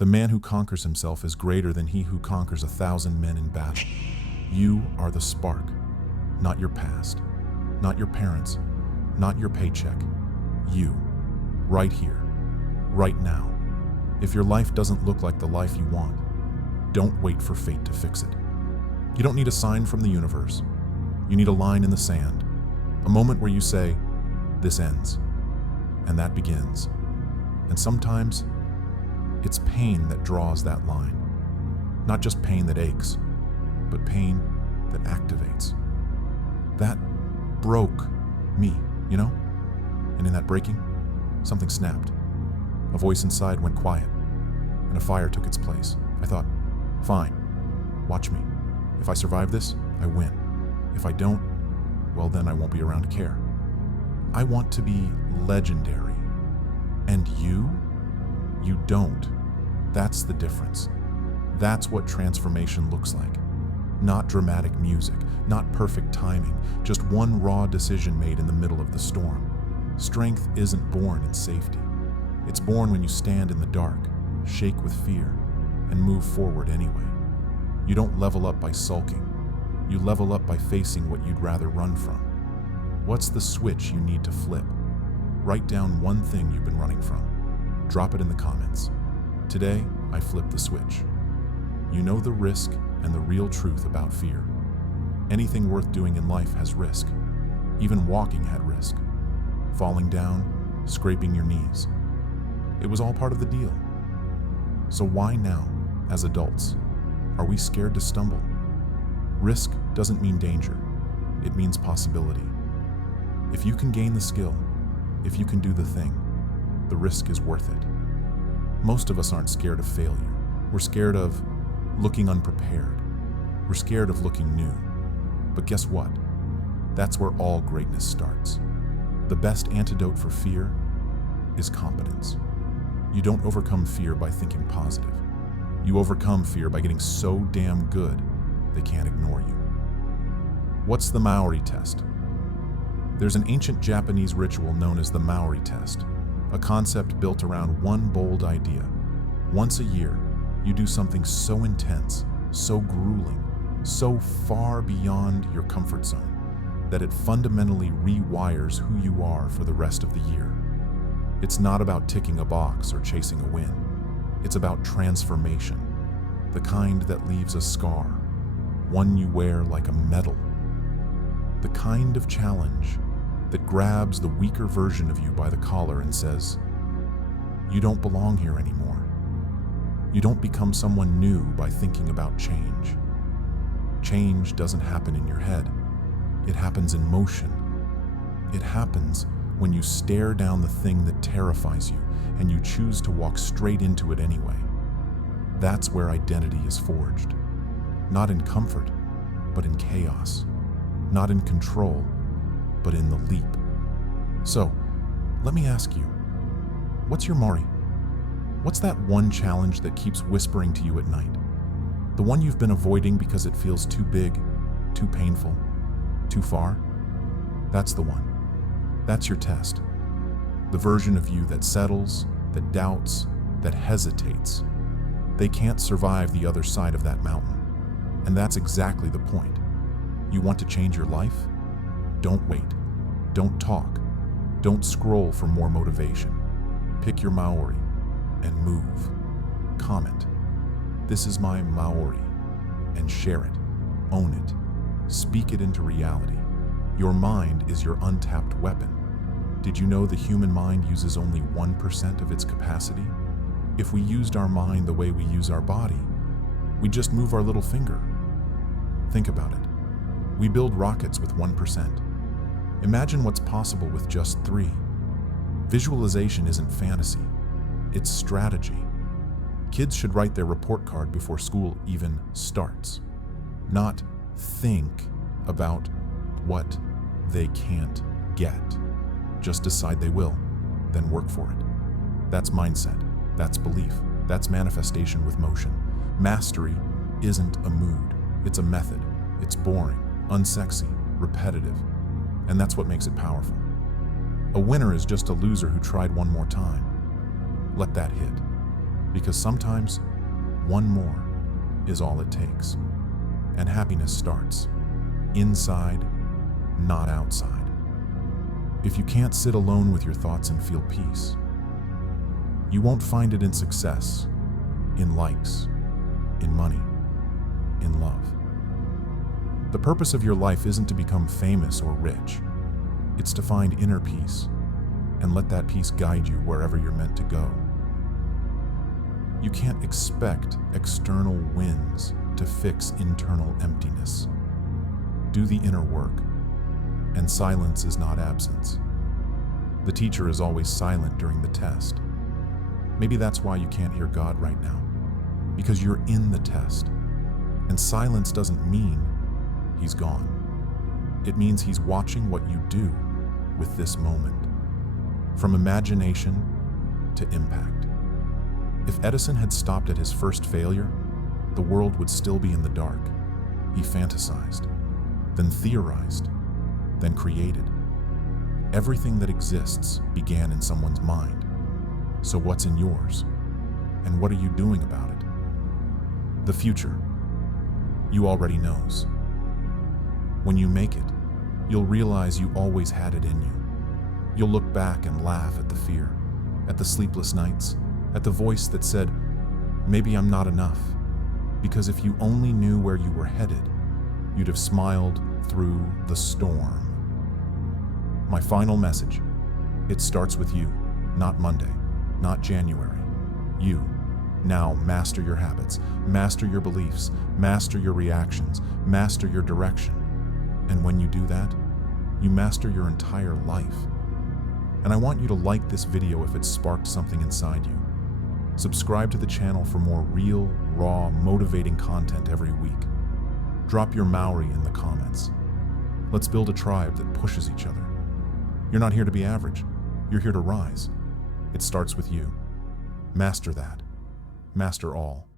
The man who conquers himself is greater than he who conquers 1,000 men in battle. You are the spark, not your past, not your parents, not your paycheck. You, right here, right now. If your life doesn't look like the life you want, don't wait for fate to fix it. You don't need a sign from the universe. You need a line in the sand, a moment where you say, "This ends," and that begins. And sometimes, it's pain that draws that line. Not just pain that aches, but pain that activates. That broke me, you know? And in that breaking, something snapped. A voice inside went quiet, and a fire took its place. I thought, fine, watch me. If I survive this, I win. If I don't, well then I won't be around to care. I want to be legendary. And you don't. That's the difference. That's what transformation looks like. Not dramatic music, not perfect timing, just one raw decision made in the middle of the storm. Strength isn't born in safety. It's born when you stand in the dark, shake with fear, and move forward anyway. You don't level up by sulking. You level up by facing what you'd rather run from. What's the switch you need to flip? Write down one thing you've been running from. Drop it in the comments. Today, I flipped the switch. You know the risk and the real truth about fear. Anything worth doing in life has risk. Even walking had risk. Falling down, scraping your knees. It was all part of the deal. So why now, as adults, are we scared to stumble? Risk doesn't mean danger. It means possibility. If you can gain the skill, if you can do the thing, the risk is worth it. Most of us aren't scared of failure. We're scared of looking unprepared. We're scared of looking new. But guess what? That's where all greatness starts. The best antidote for fear is competence. You don't overcome fear by thinking positive. You overcome fear by getting so damn good they can't ignore you. What's the Maori test? There's an ancient Japanese ritual known as the Maori test, a concept built around one bold idea. Once a year, you do something so intense, so grueling, so far beyond your comfort zone, that it fundamentally rewires who you are for the rest of the year. It's not about ticking a box or chasing a win. It's about transformation, the kind that leaves a scar, one you wear like a medal. The kind of challenge that grabs the weaker version of you by the collar and says, "You don't belong here anymore." You don't become someone new by thinking about change. Change doesn't happen in your head. It happens in motion. It happens when you stare down the thing that terrifies you and you choose to walk straight into it anyway. That's where identity is forged. Not in comfort, but in chaos. Not in control, but in the leap. So, let me ask you, what's your Maori? What's that one challenge that keeps whispering to you at night? The one you've been avoiding because it feels too big, too painful, too far? That's the one. That's your test. The version of you that settles, that doubts, that hesitates. They can't survive the other side of that mountain. And that's exactly the point. You want to change your life? Don't wait. Don't talk. Don't scroll for more motivation. Pick your Maori and move. Comment, "This is my Maori," and share it. Own it. Speak it into reality. Your mind is your untapped weapon. Did you know the human mind uses only 1% of its capacity? If we used our mind the way we use our body, we'd just move our little finger. Think about it. We build rockets with 1%. Imagine what's possible with just 3. Visualization isn't fantasy. It's strategy. Kids should write their report card before school even starts. Not think about what they can't get. Just decide they will, then work for it. That's mindset. That's belief. That's manifestation with motion. Mastery isn't a mood. It's a method. It's boring, unsexy, repetitive. And that's what makes it powerful. A winner is just a loser who tried one more time. Let that hit. Because sometimes one more is all it takes. And happiness starts inside, not outside. If you can't sit alone with your thoughts and feel peace, you won't find it in success, in likes, in money, in love. The purpose of your life isn't to become famous or rich. It's to find inner peace and let that peace guide you wherever you're meant to go. You can't expect external wins to fix internal emptiness. Do the inner work, and silence is not absence. The teacher is always silent during the test. Maybe that's why you can't hear God right now, because you're in the test. And silence doesn't mean He's gone. It means He's watching what you do with this moment, from imagination to impact. If Edison had stopped at his first failure, the world would still be in the dark. He fantasized, then theorized, then created. Everything that exists began in someone's mind. So what's in yours? And what are you doing about it? The future, you already knows. When you make it, you'll realize you always had it in you. You'll look back and laugh at the fear, at the sleepless nights, at the voice that said, maybe I'm not enough. Because if you only knew where you were headed, you'd have smiled through the storm. My final message, it starts with you, not Monday, not January. You. Now master your habits, master your beliefs, master your reactions, master your direction. And when you do that, you master your entire life. And I want you to like this video if it sparked something inside you. Subscribe to the channel for more real, raw, motivating content every week. Drop your Maori in the comments. Let's build a tribe that pushes each other. You're not here to be average. You're here to rise. It starts with you. Master that. Master all.